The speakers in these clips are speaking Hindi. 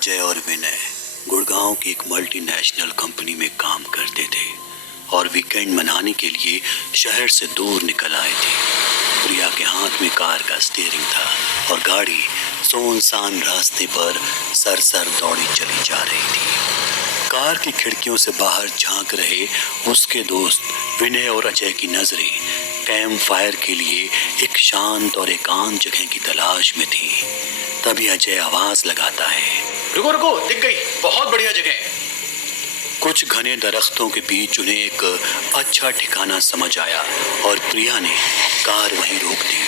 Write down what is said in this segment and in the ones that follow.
अजय और विनय गुड़गांव की एक मल्टीनेशनल कंपनी में काम करते थे और वीकेंड मनाने के लिए शहर से दूर निकल आए थे। प्रिया के हाथ में कार का स्टीयरिंग था और गाड़ी सुनसान रास्ते पर सरसर दौड़ी चली जा रही थी। कार की खिड़कियों से बाहर झांक रहे उसके दोस्त विनय और अजय की नजरें कैंप फायर के लिए एक शांत और एकांत जगह की तलाश में थी। तभी अजय आवाज लगाता है, रुको रुको, दिख गई, बहुत बढ़िया जगह है। कुछ घने दरख्तों के बीच उन्हें एक अच्छा ठिकाना समझ आया और प्रिया ने कार वहीं रोक दी।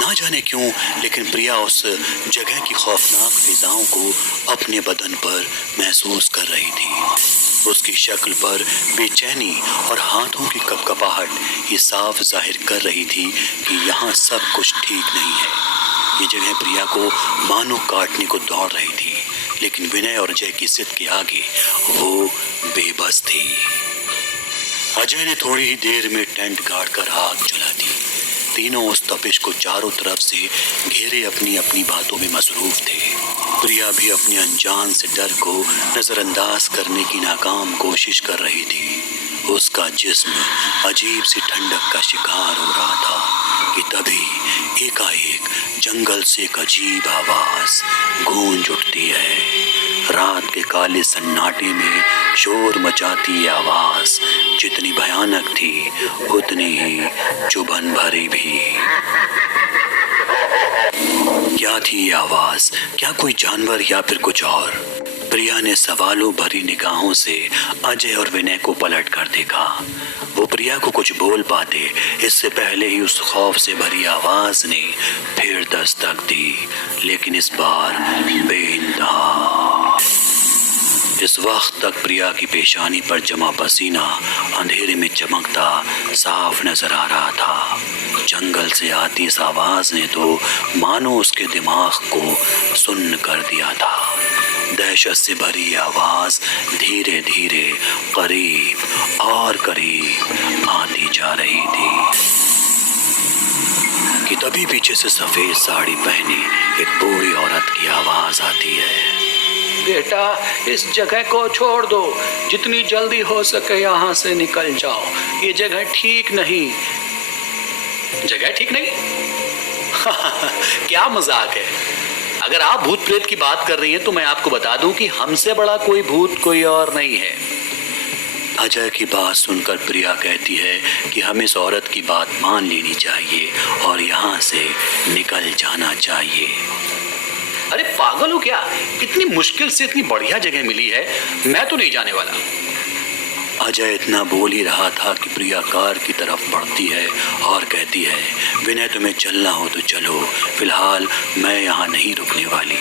ना जाने क्यों, लेकिन प्रिया उस जगह की खौफनाक फिजाओं को अपने बदन पर महसूस कर रही थी। उसकी शक्ल पर बेचैनी और हाथों की कपकपाहट ये साफ जाहिर कर रही थी कि यहाँ सब कुछ ठीक नहीं है। ये जगह प्रिया को मानो काटने को दौड़ रही थी, लेकिन विनय और अजय की जिद के आगे वो बेबस थी। अजय ने थोड़ी ही देर में टेंट गाड़ कर आग जला दी। तीनों उस तपिश को चारों तरफ से घेरे अपनी अपनी बातों में मसरूफ थे। प्रिया भी अपने अनजान से डर को नजरअंदाज करने की नाकाम कोशिश कर रही थी। उसका जिस्म अजीब सी ठंडक का शिकार हो रहा था कि तभी एकाएक जंगल से एक अजीब आवाज गूंज उठती है। रात के काले सन्नाटे में शोर मचाती ये आवाज जितनी भयानक थी उतनी ही चुभन भरी भी। क्या थी ये आवाज? क्या कोई जानवर या फिर कुछ और? प्रिया ने सवालों भरी निगाहों से अजय और विनय को पलट कर देखा। वो प्रिया को कुछ बोल पाते इससे पहले ही उस खौफ से भरी आवाज ने फिर दस्तक दी, लेकिन इस बार बेइंतहा। इस वक्त तक प्रिया की पेशानी पर जमा पसीना अंधेरे में चमकता साफ नजर आ रहा था। जंगल से आती इस आवाज ने तो मानो उसके दिमाग को सुन्न कर दिया था। दहशत से भरी आवाज धीरे धीरे करीब और करीब आती जा रही थी कि तभी पीछे से सफेद साड़ी पहनी एक बूढ़ी औरत की आवाज आती है, बेटा, इस जगह को छोड़ दो, जितनी जल्दी हो सके यहाँ से निकल जाओ। ये जगह ठीक नहीं। जगह ठीक नहीं? क्या मजाक है। अगर आप भूत प्रेत की बात कर रही हैं तो मैं आपको बता दूं कि हमसे बड़ा कोई भूत कोई और नहीं है। अजय की बात सुनकर प्रिया कहती है कि हमें इस औरत की बात मान लेनी चाहिए और यहाँ से निकल जाना चाहिए। अरे पागल हो क्या? इतनी मुश्किल से इतनी बढ़िया जगह मिली है, मैं तो नहीं जाने वाला। अजय इतना बोल ही रहा था कि प्रिया कार की तरफ बढ़ती है और कहती है, विनय तुम्हें चलना हो तो चलो, फिलहाल मैं यहाँ नहीं रुकने वाली।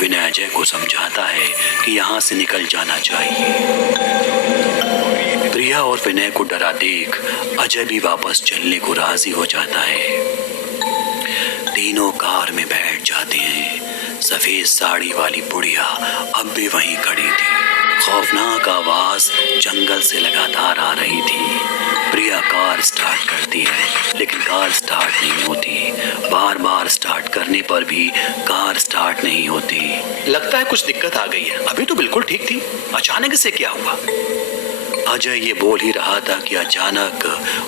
विनय अजय को समझाता है कि यहाँ से निकल जाना चाहिए। प्रिया और विनय को डरा देख अजय भी वापस चलने को राजी हो जाता है। तीनों कार में बैठ जाते हैं। सफेद साड़ी वाली बुढ़िया अब भी वहीं खड़ी थी। खौफनाक आवाज जंगल से लगातार आ रही थी। प्रिया कार स्टार्ट करती है, लेकिन कार स्टार्ट नहीं होती। बार बार स्टार्ट करने पर भी कार स्टार्ट नहीं होती। लगता है कुछ दिक्कत आ गई है। अभी तो बिल्कुल ठीक थी, अचानक से क्या हुआ? अजय ये बोल ही रहा था कि अचानक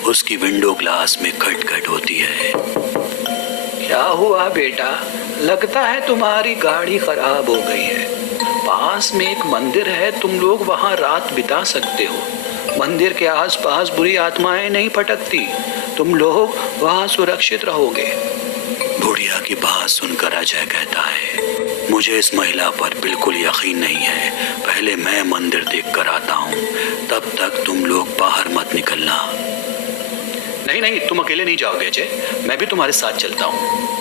उसकी विंडो ग्लास में खटखट होती है। क्या हुआ बेटा? लगता है तुम्हारी गाड़ी खराब हो गई है। पास में एक मंदिर है, तुम लोग वहां रात बिता सकते हो। मंदिर के आसपास बुरी आत्माएं नहीं भटकती, तुम लोग वहां सुरक्षित रहोगे। बुढ़िया की बात सुनकर अजय कहता है, मुझे इस महिला पर बिल्कुल यकीन नहीं है। पहले मैं मंदिर देख कर आता हूँ, तब तक तुम लोग बाहर मत निकलना। नहीं नहीं, तुम अकेले नहीं जाओगे अजय, मैं भी तुम्हारे साथ चलता हूँ।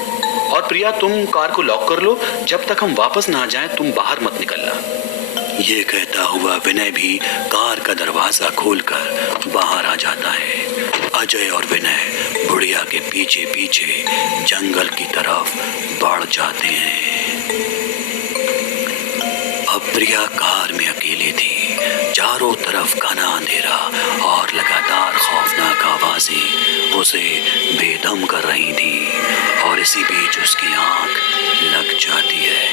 और प्रिया, तुम कार को लॉक कर लो, जब तक हम वापस ना जाएं तुम बाहर मत निकलना। ये कहता हुआ विनय भी कार का दरवाजा खोलकर बाहर आ जाता है। अजय और विनय बुढ़िया के पीछे पीछे जंगल की तरफ बढ़ जाते हैं। अब प्रिया कार में अकेली थी। चारों तरफ घना अंधेरा और लगातार खौफनाक आवाजें उसे बेदम कर रही थी और इसी बीच उसकी आंख लग जाती है।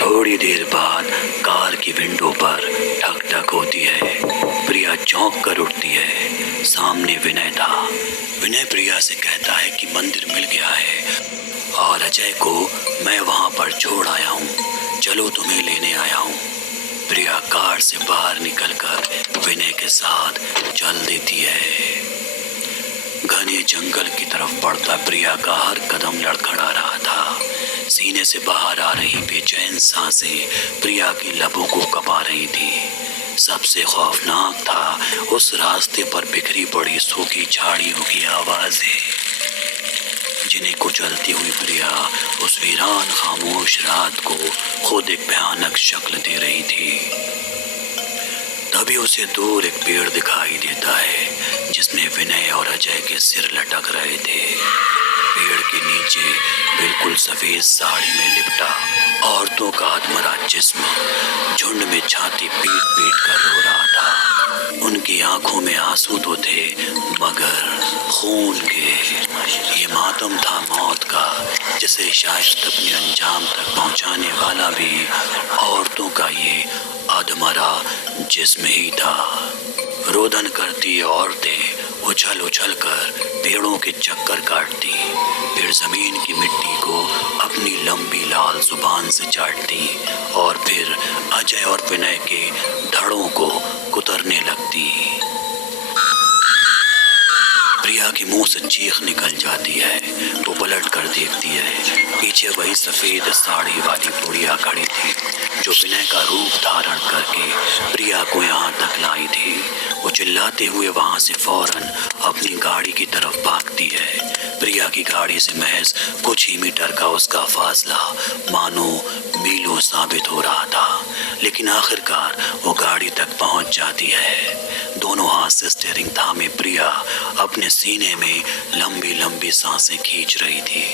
थोड़ी देर बाद कार की विंडो पर ठक ठक होती है। प्रिया चौंक कर उठती है। सामने विनय था। विनय प्रिया से कहता है कि मंदिर मिल गया है और अजय को मैं वहां पर छोड़ आया हूँ, चलो तुम्हें लेने आया हूँ। प्रिया कार से बाहर निकलकर विनय के साथ चल देती है। घने जंगल की तरफ बढ़ता प्रिया का हर कदम लड़खड़ा रहा था। सीने से बाहर आ रही बेचैन सांसें प्रिया की लबों को कपा रही थी। सबसे खौफनाक था उस रास्ते पर बिखरी पड़ी सूखी झाड़ियों की आवाजें, जिन्हें कुचलती हुई प्रिया उस वीरान खामोश रात को खुद एक भयानक शक्ल दे रही थी। तभी उसे दूर एक पेड़ दिखाई देता है जिसमें विनय और अजय के सिर लटक रहे थे। पेड़ के नीचे बिल्कुल सफेद साड़ी में लिपटा औरतों का अधमरा जिस्म झुंड में छाती पीट पीट कर रो रहा था। उनकी आंखों में आंसू तो थे मगर खून के। ये मातम था मौत का, जिसे शायद अपने अंजाम तक पहुंचाने वाला भी औरतों का ये अधमरा जिस्म ही था। रोदन करती औरतें उछल उछल कर पेड़ों के चक्कर काटती, फिर जमीन की मिट्टी को अपनी लंबी लाल जुबान से चाटती और फिर अजय और विनय के धड़ों को कुतरने लगती। प्रिया के मुंह से चीख निकल जाती है। वो पलट कर देखती है, पीछे वही सफेद साड़ी वाली बुढ़िया खड़ी थी जो विनय का रूप धारण करके प्रिया को यहाँ तक लाई थी। वो चिल्लाते हुए वहां से फौरन अपनी गाड़ी की तरफ भागती है। प्रिया की गाड़ी से महज कुछ ही मीटर का उसका फासला मानो मीलों साबित हो रहा था, लेकिन आखिरकार वो गाड़ी तक पहुंच जाती है। दोनों हाथ से स्टीयरिंग थामे प्रिया अपने सीने में लंबी लंबी सांसें खींच रही थी।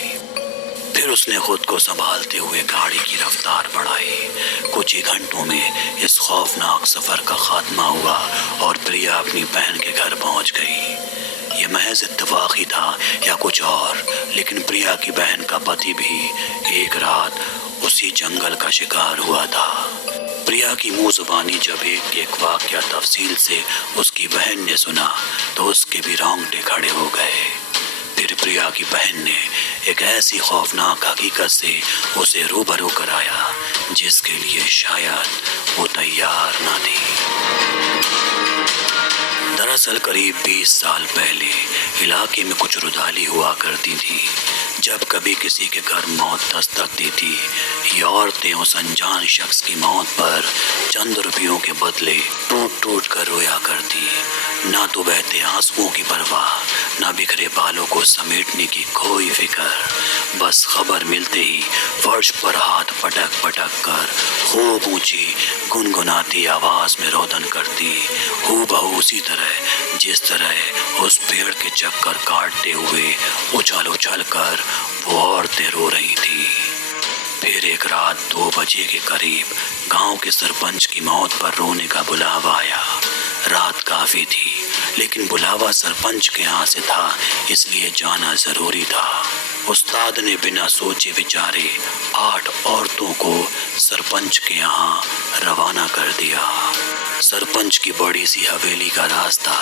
फिर उसने खुद को संभालते हुए गाड़ी की रफ्तार बढ़ाई। कुछ ही घंटों में इस खौफनाक सफर का खात्मा हुआ और प्रिया अपनी बहन के घर पहुंच गई। ये महज इत्तेफाक ही था या कुछ और, लेकिन प्रिया की बहन का पति भी एक रात उसी जंगल का शिकार हुआ था। प्रिया की मुंह जुबानी जब एक वाकया तफसील से उसकी बहन ने सुना तो उसके भी रोंगटे खड़े हो गए। फिर प्रिया की बहन ने एक ऐसी खौफनाक हकीकत से उसे रूबरू कराया जिसके लिए शायद वो तैयार न थी। दरअसल करीब 20 साल पहले इलाके में कुछ रुदाली हुआ करती थी। जब कभी किसी के घर मौत दस्तक देती, ये औरतें उस अनजान शख्स की मौत पर चंद रुपयों के बदले टूट टूट कर रोया करती। ना तो बहते आंसुओं की परवाह, ना बिखरे बालों को समेटने की कोई फिक्र। बस खबर मिलते ही फर्श पर हाथ पटक पटक कर खूब ऊंची गुनगुनाती आवाज में रोदन करती, हूबहू उसी तरह जिस तरह उस पेड़ के चक्कर काटते हुए उछल उछल कर वो औरतें रो रही थी। फिर एक रात 2 बजे के करीब गांव के सरपंच की मौत पर रोने का बुलावा आया। रात काफी थी, लेकिन बुलावा सरपंच के यहाँ से था, इसलिए जाना जरूरी था। उस्ताद ने बिना सोचे विचारे 8 औरतों को सरपंच के यहाँ रवाना कर दिया। सरपंच की बड़ी सी हवेली का रास्ता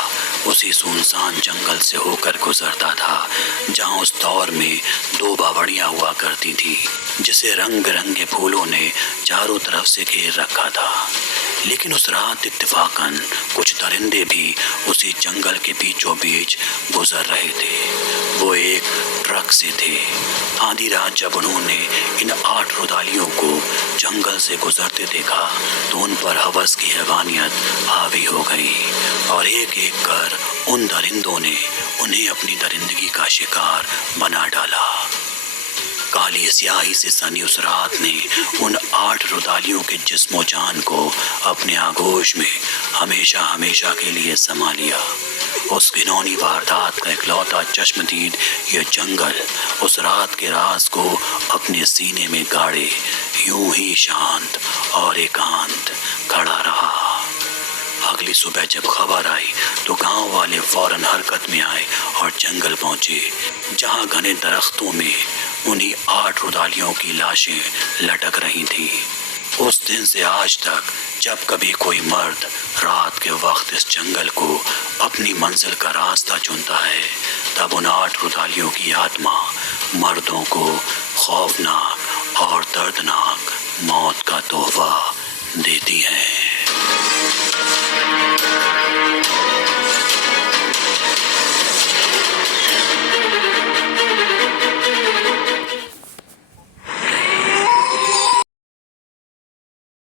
उसी सुनसान जंगल से होकर गुजरता था जहां उस दौर में 2 बावड़ियां हुआ करती थी, जिसे रंग बिरंगे फूलों ने चारों तरफ से घेर रखा था। लेकिन उस रात इत्तेफाकन कुछ दरिंदे भी उसी जंगल के बीचों बीच गुजर रहे थे। वो एक ट्रक से थे। आधी रात जब उन्होंने इन 8 रुदालियों को जंगल से गुजरते देखा तो उन पर हवस की हैवानियत हावी हो गई और एक एक कर उन दरिंदों ने उन्हें अपनी दरिंदगी का शिकार बना डाला। काली स्याही से सनी उस रात ने उन 8 रुदालियों के जिस्मो जान को अपने आगोश में हमेशा हमेशा के लिए समा लिया। उस घिनौनी वारदात का इकलौता चश्मदीद ये जंगल उस रात के राज को अपने सीने में गाड़े यूं ही शांत और एकांत खड़ा रहा। अगली सुबह जब खबर आई तो गांव वाले फौरन हरकत में आए और जंगल पहुंचे, जहां घने दरख्तों में उन्हीं 8 रुदालियों की लाशें लटक रही थी। उस दिन से आज तक जब कभी कोई मर्द रात के वक्त इस जंगल को अपनी मंजिल का रास्ता चुनता है, तब उन 8 रुदालियों की आत्मा मर्दों को खौफनाक और दर्दनाक मौत का तोहफा देती है।